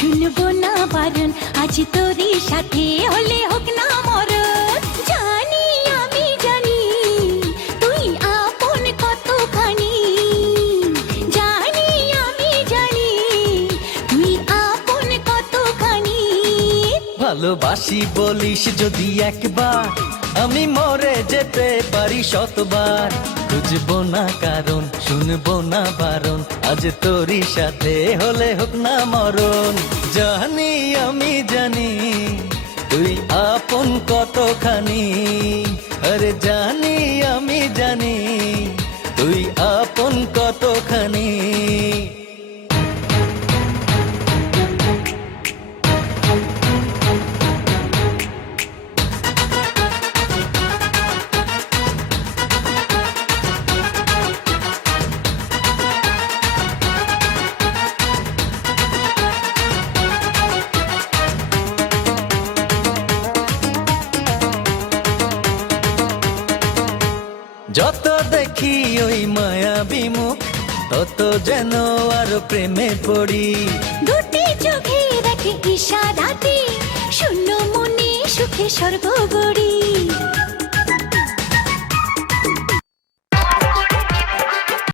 শুনবো না বারণ, আজ তোরই সাথে হলে হোক না মরণ। জানি আমি জানি তুই আপন কতখানি, জানি আমি জানি তুই আপন কতখানি। ভালোবাসি বলিস যদি একবার, আমি মরে যেতে পারি শতবার। খুঁজবো না কারণ, শুনবো না বারণ, আজ তোরই সাথে হলে হোক না মরণ। জানি আমি জানি তুই আপন কতখানি, আরে জানি আমি জানি তুই আপন কতখানি। যত দেখি ওই মায়াবী মুখ, তত যেন আরো প্রেমে পড়ি। দুটি চোখে রাখে ইশারাতে, শূন্য মনে সুখে স্বর্গ গড়ি।